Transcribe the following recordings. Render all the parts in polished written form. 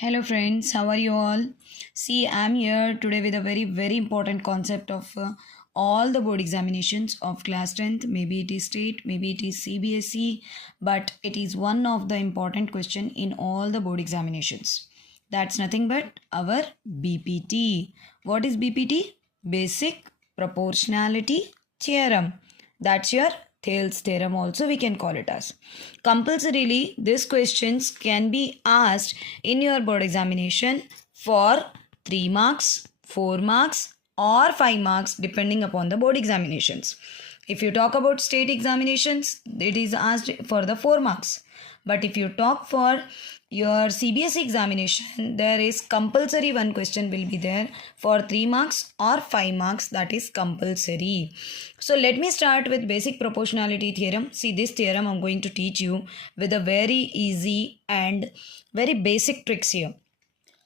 Hello friends, how are you all? See, I'm here today with a very important concept of all the board examinations of class 10th. Maybe it is state, maybe it is CBSE, but it is one of the important question in all the board examinations. That's nothing but our BPT. What is BPT? Basic Proportionality Theorem. That's your Thales theorem also we can call it as. Compulsorily, these questions can be asked in your board examination for 3 marks, 4 marks or 5 marks depending upon the board examinations. If you talk about state examinations, it is asked for the 4 marks. But if you talk for your CBSE examination, there is compulsory one question will be there for 3 marks or 5 marks, that is compulsory. So let me start with basic proportionality theorem. See, this theorem I'm going to teach you with a very easy and very basic tricks here.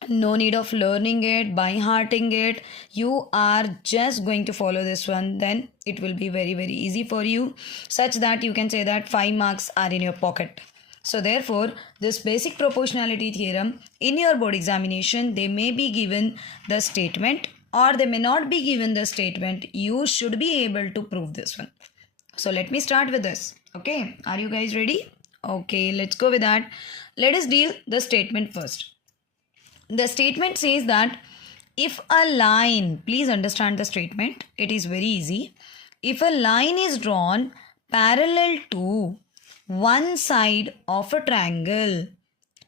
No need of learning it, by hearting it. You are just going to follow this one, then it will be very easy for you, such that you can say that 5 marks are in your pocket. So therefore, this basic proportionality theorem in your board examination, they may be given the statement or they may not be given the statement. You should be able to prove this one. So let me start with this. Okay, are you guys ready? Okay, let's go with that. Let us deal the statement first. The statement says that if a line, please understand the statement, it is very easy. If a line is drawn parallel to one side of a triangle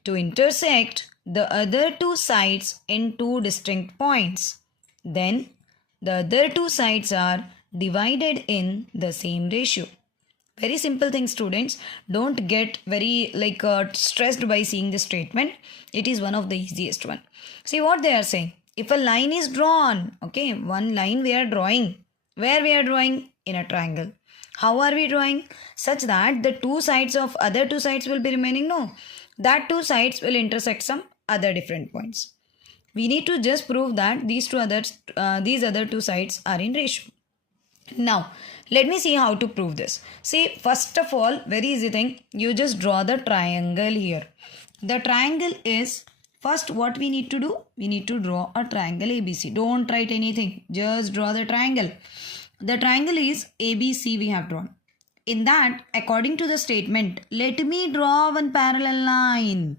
to intersect the other two sides in two distinct points, then the other two sides are divided in the same ratio. Very simple thing, students. Don't get very stressed by seeing this statement. It is one of the easiest one. See what they are saying. If a line is drawn, okay, one line we are drawing. Where we are drawing? In a triangle. How are we drawing? Such that the two sides of other two sides will be remaining? No. That two sides will intersect some other different points. We need to just prove that these other two sides are in ratio. Now, let me see how to prove this. See, first of all, very easy thing. You just draw the triangle here. The triangle is, first what we need to do? We need to draw a triangle ABC. Don't write anything. Just draw the triangle. The triangle is ABC we have drawn. In that, according to the statement, let me draw one parallel line.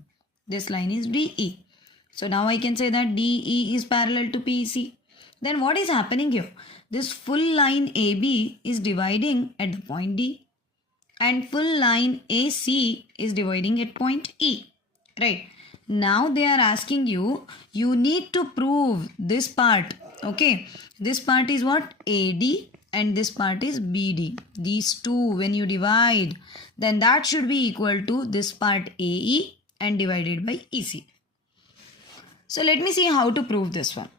This line is DE. So now I can say that DE is parallel to PC. Then what is happening here? This full line AB is dividing at the point D and full line AC is dividing at point E. Right. Now they are asking you need to prove this part. Okay. This part is what? AD and this part is BD. These two when you divide, then that should be equal to this part AE and divided by EC. So let me see how to prove this one.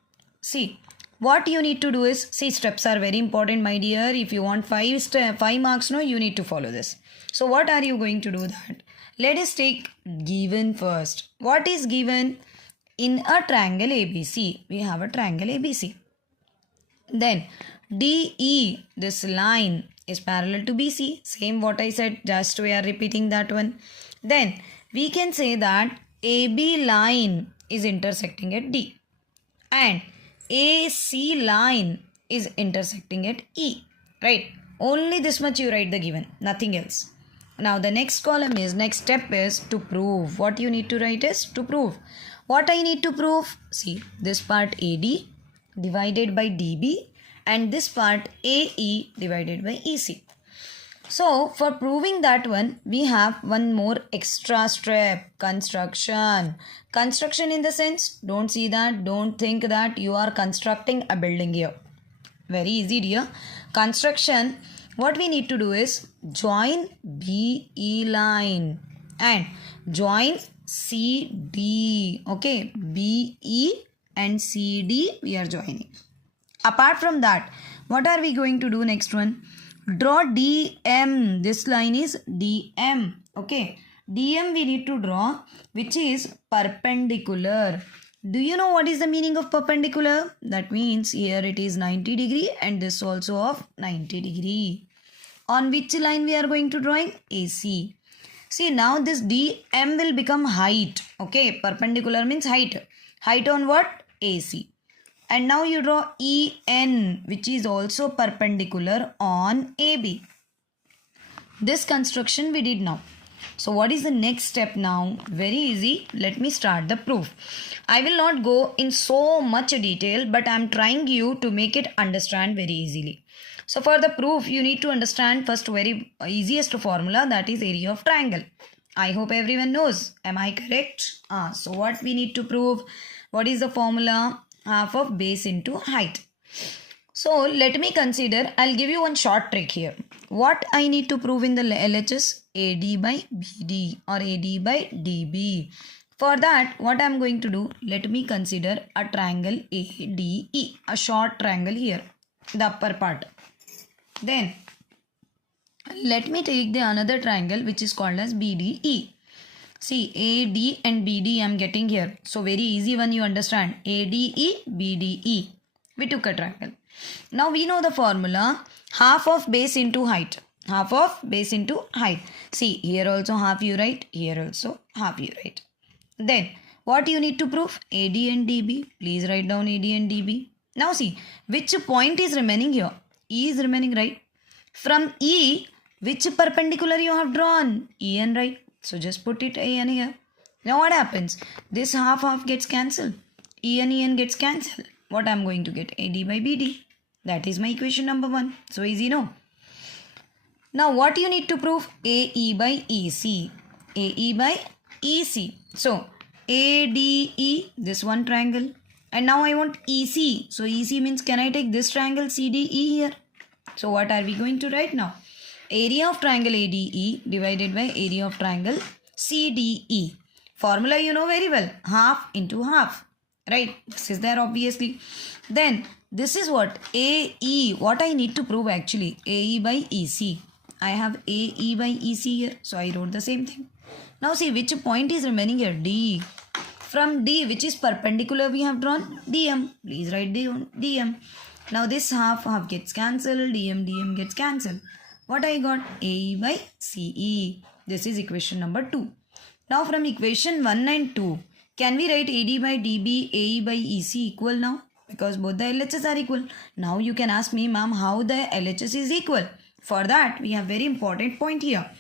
See. What you need to do is, see, steps are very important, my dear. If you want 5 marks, no, you need to follow this. So what are you going to do that? Let us take given first. What is given? In a triangle ABC, we have a triangle ABC. Then DE, this line is parallel to BC. Same what I said, just we are repeating that one. Then we can say that AB line is intersecting at D. And AC line is intersecting at E, right? Only this much you write the given, nothing else. Now the next column is, next step is to prove. What you need to write is to prove. What I need to prove? See, this part AD divided by DB and this part AE divided by EC. So for proving that one, we have one more extra step, construction. Construction in the sense, don't see that, don't think that you are constructing a building here. Very easy, dear. Construction, what we need to do is join BE line and join CD. Okay, BE and CD we are joining. Apart from that, what are we going to do next one? Draw DM. This line is DM. Okay. DM we need to draw, which is perpendicular. Do you know what is the meaning of perpendicular? That means here it is 90 degree and this also of 90 degree. On which line we are going to drawing? AC. See, now this DM will become height. Okay, perpendicular means height. Height on what? AC. And now you draw EN, which is also perpendicular on AB. This construction we did now. So what is the next step now? Very easy. Let me start the proof. I will not go in so much detail, but I am trying you to make it understand very easily. So for the proof, you need to understand first very easiest formula, that is area of triangle. I hope everyone knows. Am I correct? So what we need to prove? What is the formula? Half of base into height. So let me consider, I'll give you one short trick here. What I need to prove in the LHS? AD by BD or AD by DB. For that, what I'm going to do, let me consider a triangle ADE, a short triangle here, the upper part. Then, let me take the another triangle which is called as BDE. See, AD and BD I'm getting here. So, very easy one, you understand. ADE, BDE. We took a triangle. Now, we know the formula, half of base into height. Half of base into height. See, here also half you write, here also half you write. Then, what you need to prove? AD and DB. Please write down AD and DB. Now, see, which point is remaining here? E is remaining, right? From E, which perpendicular you have drawn? EN, right? So, just put it AN here. Now, what happens? This half gets cancelled. EN gets cancelled. What I am going to get? AD by BD. That is my equation number 1. So, easy, no? Now, what you need to prove? AE by EC. AE by EC. So, ADE, this one triangle. And now I want EC. So, EC means can I take this triangle CDE here? So, what are we going to write now? Area of triangle ADE divided by area of triangle CDE. Formula you know very well. Half into half. Right? This is there obviously. Then, this is what? AE. What I need to prove actually? AE by EC. I have AE by EC here. So, I wrote the same thing. Now, see which point is remaining here? D. From D, which is perpendicular we have drawn? DM. Please write DM. Now, this half gets cancelled. DM gets cancelled. What I got? AE by CE. This is equation number 2. Now, from equation 1 and 2, can we write AD by DB, AE by EC equal now? Because both the LHS are equal. Now, you can ask me, ma'am, how the LHS is equal? For that, we have very important point here.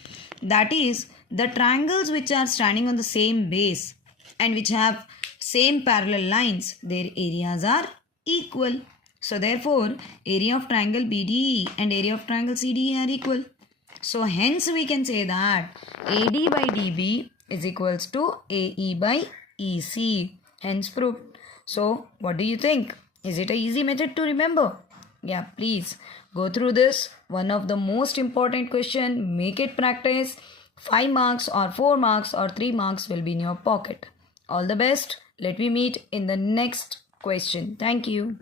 That is, the triangles which are standing on the same base and which have same parallel lines, their areas are equal. So, therefore, area of triangle BDE and area of triangle CDE are equal. So, hence we can say that AD by DB is equals to AE by EC. Hence proved. So, what do you think? Is it an easy method to remember? Yeah, please go through this. One of the most important question. Make it practice. 5 marks or 4 marks or 3 marks will be in your pocket. All the best. Let me meet in the next question. Thank you.